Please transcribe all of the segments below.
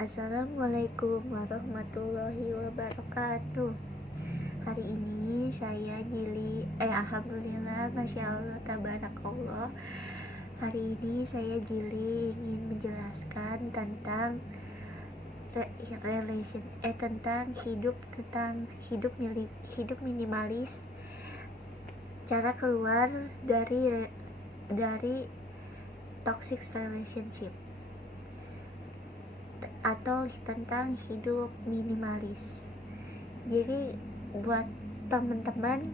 Assalamualaikum warahmatullahi wabarakatuh. Hari ini saya Alhamdulillah, Masya Allah, Tabarakallah. Hari ini saya Jili ingin menjelaskan tentang hidup minimalis, cara keluar dari toxic relationship, atau tentang hidup minimalis. Jadi buat teman-teman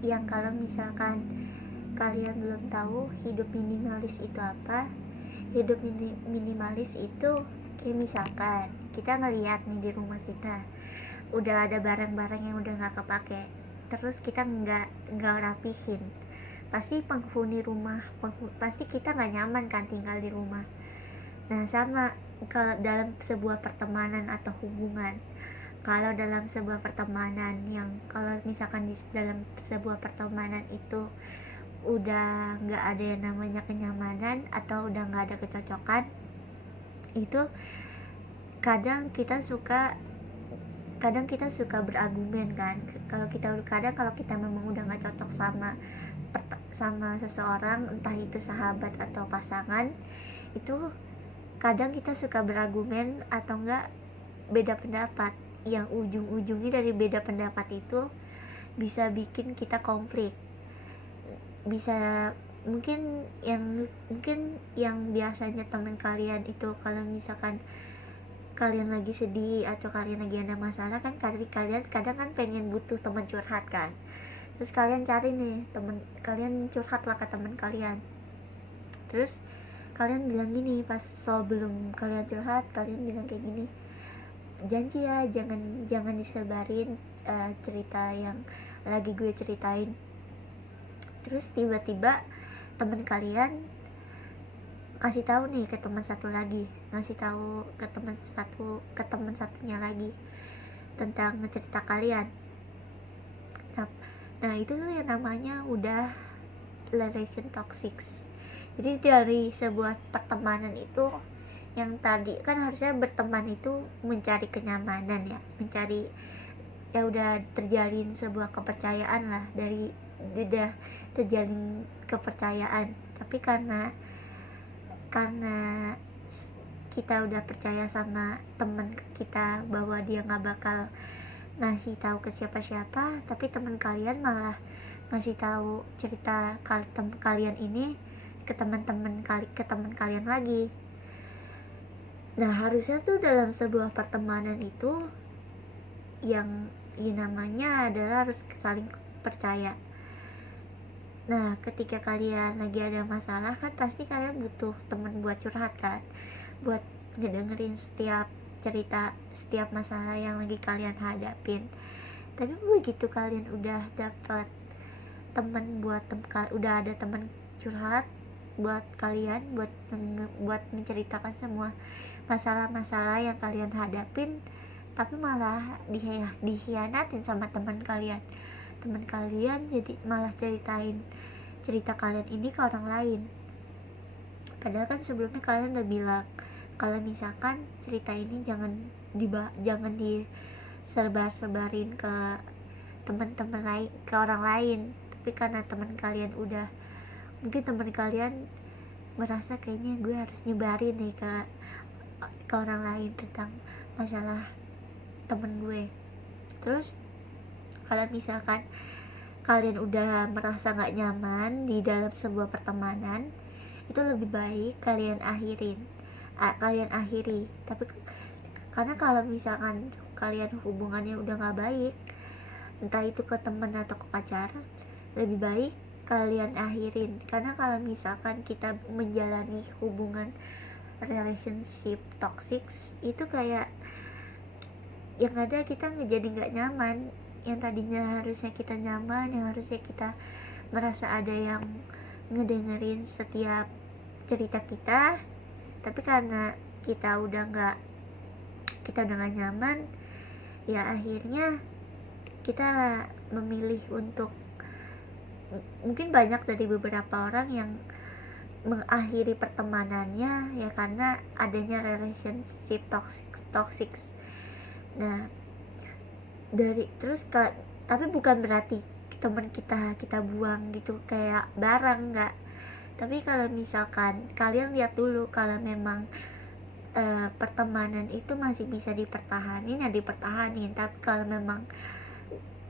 yang kalau misalkan kalian belum tahu hidup minimalis itu apa, hidup minimalis itu kayak misalkan kita ngeliat nih di rumah kita udah ada barang-barang yang udah nggak kepake, terus kita nggak rapihin, pasti penghuni rumah pasti kita nggak nyaman kan tinggal di rumah. Nah, sama kalau dalam sebuah pertemanan atau hubungan, kalau dalam sebuah pertemanan yang kalau misalkan di dalam sebuah pertemanan itu udah nggak ada yang namanya kenyamanan atau udah nggak ada kecocokan, itu kadang kita suka berargumen kan. Kalau kita memang udah nggak cocok sama seseorang, entah itu sahabat atau pasangan, itu kadang kita suka berargumen atau enggak beda pendapat, yang ujung-ujungnya dari beda pendapat itu bisa bikin kita konflik. Bisa mungkin yang biasanya teman kalian itu kalau misalkan kalian lagi sedih atau kalian lagi ada masalah kan, kalian kadang kan pengen butuh teman curhat kan, terus kalian cari nih teman kalian, curhat lah ke teman kalian, terus kalian bilang gini, pas sebelum kalian curhat kalian bilang kayak gini, janji ya jangan disebarin cerita yang lagi gue ceritain. Terus tiba-tiba teman kalian kasih tahu nih ke teman satu lagi, ngasih tahu ke teman satunya lagi tentang cerita kalian. Nah itu tuh yang namanya udah relation toxic. Jadi dari sebuah pertemanan itu, yang tadi kan harusnya berteman itu mencari kenyamanan ya, ya udah terjalin sebuah kepercayaan lah, udah terjalin kepercayaan. Tapi karena kita udah percaya sama teman kita bahwa dia nggak bakal ngasih tahu ke siapa-siapa, tapi teman kalian malah ngasih tahu cerita kalian ini ke teman kalian lagi. Nah, harusnya tuh dalam sebuah pertemanan itu yang namanya adalah harus saling percaya. Nah, ketika kalian lagi ada masalah kan pasti kalian butuh teman buat curhat kan, buat ngedengerin setiap cerita, setiap masalah yang lagi kalian hadapin. Tapi begitu kalian udah dapet udah ada teman curhat buat kalian, buat menceritakan semua masalah-masalah yang kalian hadapin, tapi malah dikhianatin sama teman kalian jadi malah ceritain cerita kalian ini ke orang lain, padahal kan sebelumnya kalian udah bilang kalau misalkan cerita ini jangan disebar-sebarin ke teman-teman lain, ke orang lain. Tapi karena mungkin teman kalian merasa kayaknya gue harus nyebarin nih ke orang lain tentang masalah temen gue. Terus kalau misalkan kalian udah merasa gak nyaman di dalam sebuah pertemanan, itu lebih baik kalian akhiri. Tapi karena kalau misalkan kalian hubungannya udah gak baik, entah itu ke teman atau ke pacar, lebih baik kalian akhirin. Karena kalau misalkan kita menjalani hubungan relationship toxic, itu kayak yang ada kita jadi nggak nyaman. Yang tadinya harusnya kita nyaman, yang harusnya kita merasa ada yang ngedengerin setiap cerita kita, tapi karena kita udah nggak nyaman, ya akhirnya kita memilih untuk, mungkin banyak dari beberapa orang yang mengakhiri pertemanannya ya karena adanya relationship toxic. Nah, tapi bukan berarti teman kita buang gitu kayak barang, enggak. Tapi kalau misalkan kalian lihat dulu kalau memang pertemanan itu masih bisa dipertahanin ya dipertahanin, tapi kalau memang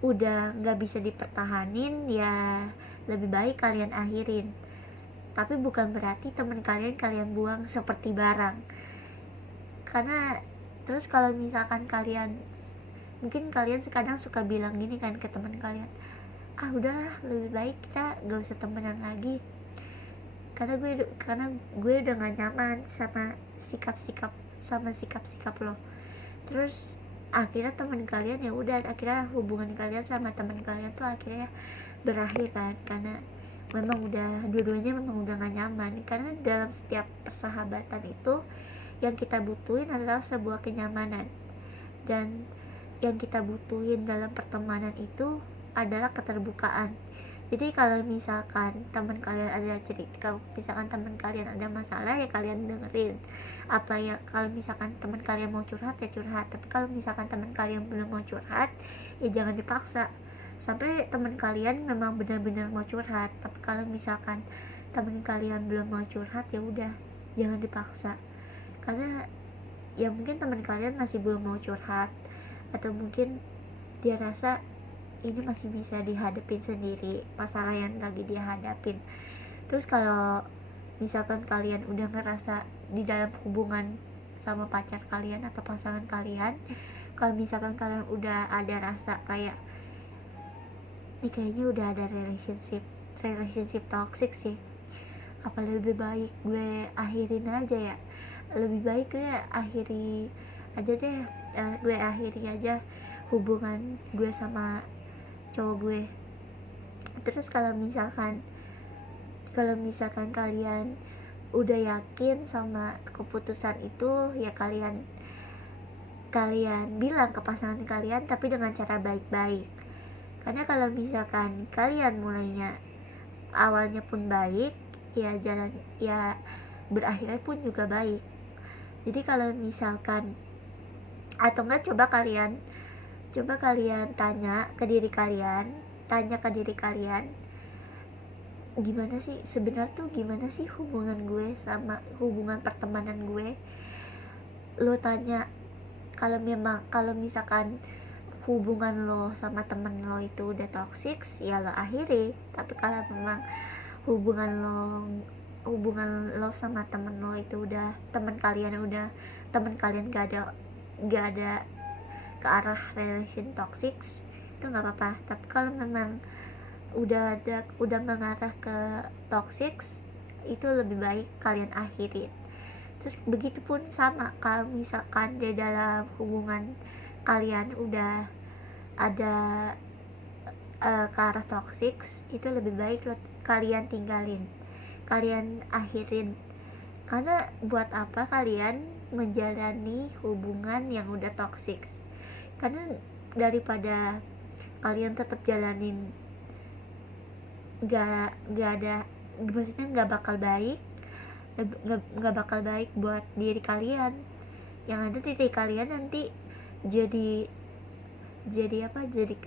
udah nggak bisa dipertahanin ya lebih baik kalian akhirin. Tapi bukan berarti teman kalian buang seperti barang. Karena terus kalau misalkan mungkin kalian kadang suka bilang gini kan ke teman kalian, udahlah lebih baik kita gak usah temenan lagi karena gue udah gak nyaman sama sikap-sikap lo. Terus akhirnya teman kalian ya udah, akhirnya hubungan kalian sama teman kalian tuh akhirnya berakhir kan, karena memang dua-duanya memang udah gak nyaman. Karena dalam setiap persahabatan itu yang kita butuhin adalah sebuah kenyamanan, dan yang kita butuhin dalam pertemanan itu adalah keterbukaan. Jadi kalau misalkan teman kalian ada cerita, misalkan teman kalian ada masalah ya kalian dengerin. Kalau misalkan teman kalian mau curhat ya curhat. Tapi kalau misalkan teman kalian belum mau curhat ya jangan dipaksa sampai teman kalian memang benar-benar mau curhat. Tapi kalau misalkan teman kalian belum mau curhat ya udah, jangan dipaksa. Karena ya mungkin teman kalian masih belum mau curhat, atau mungkin dia rasa ini masih bisa dihadapin sendiri masalah yang lagi dia hadapin. Terus kalau misalkan kalian udah ngerasa di dalam hubungan sama pacar kalian atau pasangan kalian, kalau misalkan kalian udah ada rasa kayak ini kayaknya udah ada relationship toxic sih, apa lebih baik gue akhirin aja ya, lebih baik gue akhiri aja hubungan gue sama cowok gue. Terus kalau misalkan kalian udah yakin sama keputusan itu ya kalian bilang ke pasangan kalian, tapi dengan cara baik-baik. Karena kalau misalkan kalian mulainya awalnya pun baik ya berakhirnya pun juga baik. Jadi kalau misalkan, atau enggak, coba kalian tanya ke diri kalian gimana sih hubungan pertemanan gue. Lo tanya, kalau misalkan hubungan lo sama temen lo itu udah toxic ya lo akhiri. Tapi kalau memang hubungan lo sama temen lo itu temen kalian gak ada ke arah relation toxic, itu nggak apa-apa. Tapi kalau memang udah mengarah ke toxic, itu lebih baik kalian akhirin. Terus begitupun sama kalau misalkan di dalam hubungan kalian udah ada ke arah toxic, itu lebih baik kalian tinggalin, kalian akhirin. Karena buat apa kalian menjalani hubungan yang udah toxic? Karena daripada kalian tetap jalanin maksudnya nggak bakal baik buat diri kalian. Yang ada diri kalian nanti jadi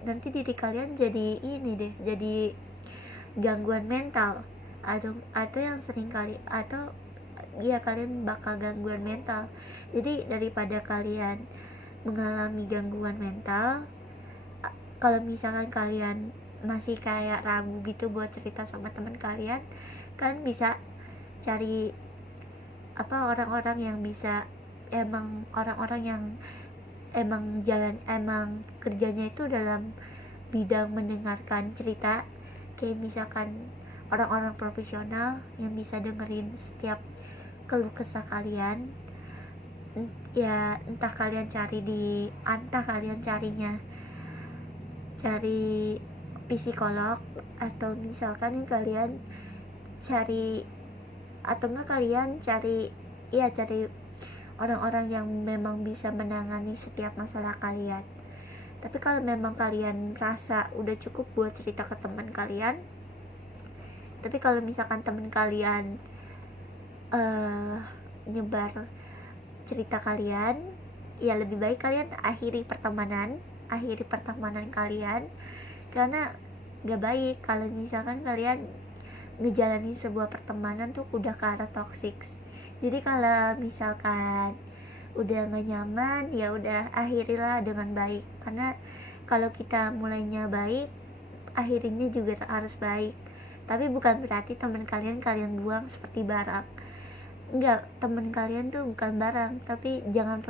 nanti diri kalian jadi gangguan mental, atau yang sering kali atau ya kalian bakal gangguan mental. Jadi daripada kalian mengalami gangguan mental, kalau misalkan kalian masih kayak ragu gitu buat cerita sama teman kalian, kalian bisa cari orang-orang yang emang kerjanya itu dalam bidang mendengarkan cerita, kayak misalkan orang-orang profesional yang bisa dengerin setiap keluh kesah kalian. Ya entah kalian cari psikolog, atau misalkan kalian cari orang-orang yang memang bisa menangani setiap masalah kalian. Tapi kalau memang kalian rasa udah cukup buat cerita ke teman kalian, tapi kalau misalkan teman kalian uh, nyebar cerita kalian, ya lebih baik kalian akhiri pertemanan kalian, karena gak baik kalau misalkan kalian ngejalanin sebuah pertemanan tuh udah ke arah toxic. Jadi kalau misalkan udah gak nyaman, ya udah akhirilah dengan baik, karena kalau kita mulainya baik, akhirnya juga harus baik. Tapi bukan berarti teman kalian buang seperti barang. Enggak, teman kalian tuh bukan barang, tapi jangan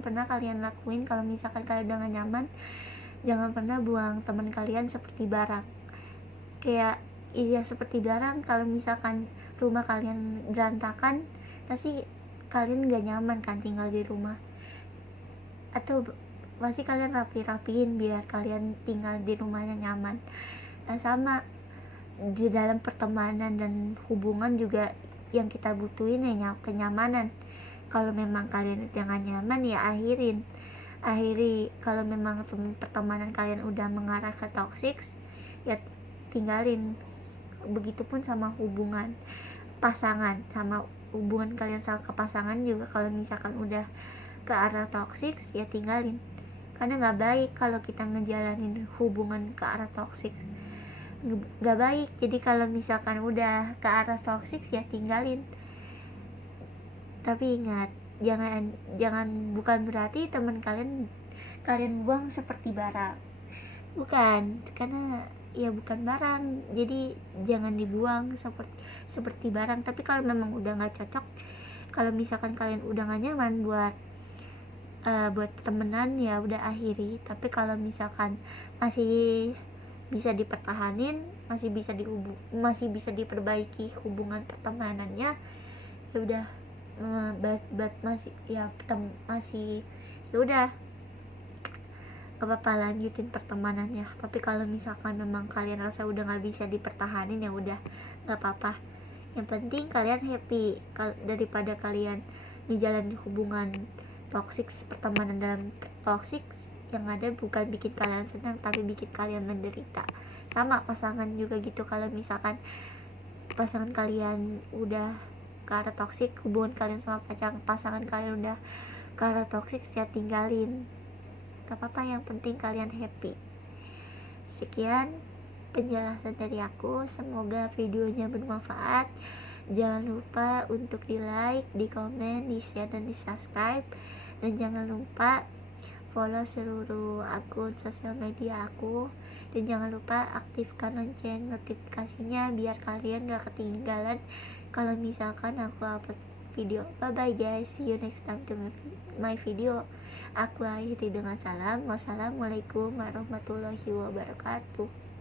pernah kalian lakuin kalau misalkan kalian udah gak nyaman. Jangan pernah buang teman kalian seperti barang. Kayak iya seperti barang, kalau misalkan rumah kalian berantakan, pasti kalian gak nyaman kan tinggal di rumah, atau pasti kalian rapiin biar kalian tinggal di rumahnya nyaman. Nah sama di dalam pertemanan dan hubungan juga yang kita butuhin ya kenyamanan. Kalau memang kalian udah gak nyaman, ya akhiri. Kalau memang pertemanan kalian udah mengarah ke toxic, ya tinggalin. Begitupun sama hubungan pasangan, sama hubungan kalian sama ke pasangan juga, kalau misalkan udah ke arah toxic, ya tinggalin. Karena gak baik kalau kita ngejalanin hubungan ke arah toxic, gak baik. Jadi kalau misalkan udah ke arah toxic, ya tinggalin. Tapi ingat, jangan bukan berarti teman kalian buang seperti barang, bukan, karena ya bukan barang, jadi jangan dibuang seperti barang. Tapi kalau memang udah nggak cocok, kalau misalkan kalian udah nggak nyaman buat temenan, ya udah akhiri. Tapi kalau misalkan masih bisa dipertahanin, masih bisa diperbaiki hubungan pertemanannya, ya udah, masih ya udah, gak apa-apa, lanjutin pertemanannya. Tapi kalau misalkan memang kalian rasa udah gak bisa dipertahanin, ya udah gak apa-apa. Yang penting kalian happy daripada kalian ngejalanin hubungan toxic, pertemanan dalam toxic yang ada bukan bikin kalian senang, tapi bikin kalian menderita. Sama pasangan juga gitu, kalau misalkan pasangan kalian udah ke arah toxic, hubungan kalian sama pasangan kalian udah ke arah toxic, ya tinggalin. Gak apa-apa, yang penting kalian happy. Sekian penjelasan dari aku, semoga videonya bermanfaat. Jangan lupa untuk di like, di komen, di share, dan di subscribe. Dan jangan lupa follow seluruh akun sosial media aku. Dan jangan lupa aktifkan lonceng notifikasinya biar kalian gak ketinggalan kalau misalkan aku upload video. Bye bye guys, see you next time to my video. Aku akhiri dengan salam. Wassalamualaikum warahmatullahi wabarakatuh.